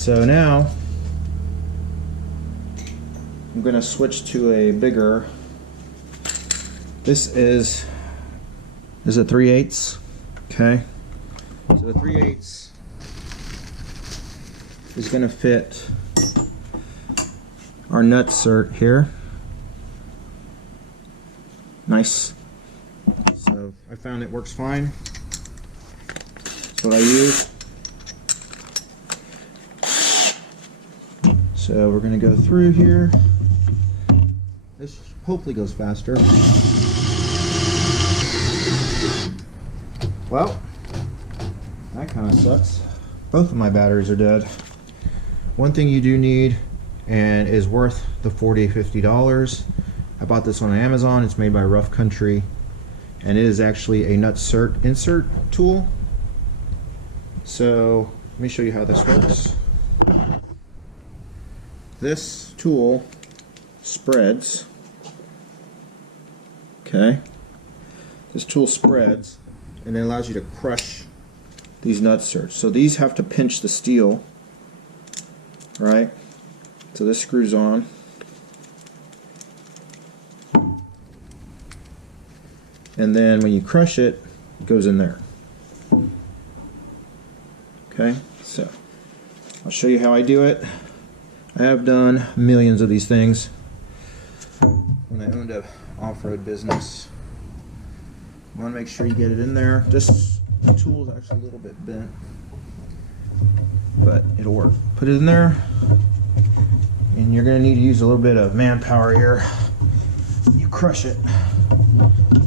So now I'm going to switch to a bigger. This is a 3/8. Okay. So the 3/8 is going to fit our Nutsert here. Nice. So I found it works fine. That's what I use. So we're going to go through here. This hopefully goes faster. Well, that kind of sucks. Both of my batteries are dead. One thing you do need, and is worth the $40–50. I bought this on Amazon. It's made by Rough Country, and it is actually a Nutsert insert tool. So let me show you how this works. This tool spreads. Okay. This tool spreads, and it allows you to crush these Nutserts. So these have to pinch the steel, right? So this screws on. And then when you crush it, it goes in there. Okay, so I'll show you how I do it. I have done millions of these things when I owned a off-road business. You want to make sure you get it in there. This tool is actually a little bit bent, but it'll work. Put it in there, and you're going to need to use a little bit of manpower here. You crush it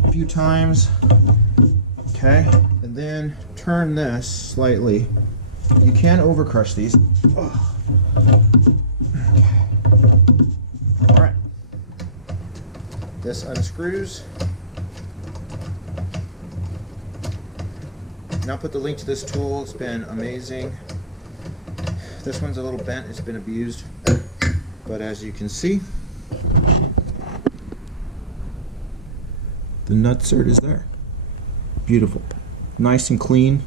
a few times, okay, and then turn this slightly. You can over crush these. Alright, this unscrews. And I'll put the link to this tool. It's been amazing. This one's a little bent, it's been abused, but as you can see, the Nutsert is there. Beautiful. Nice and clean.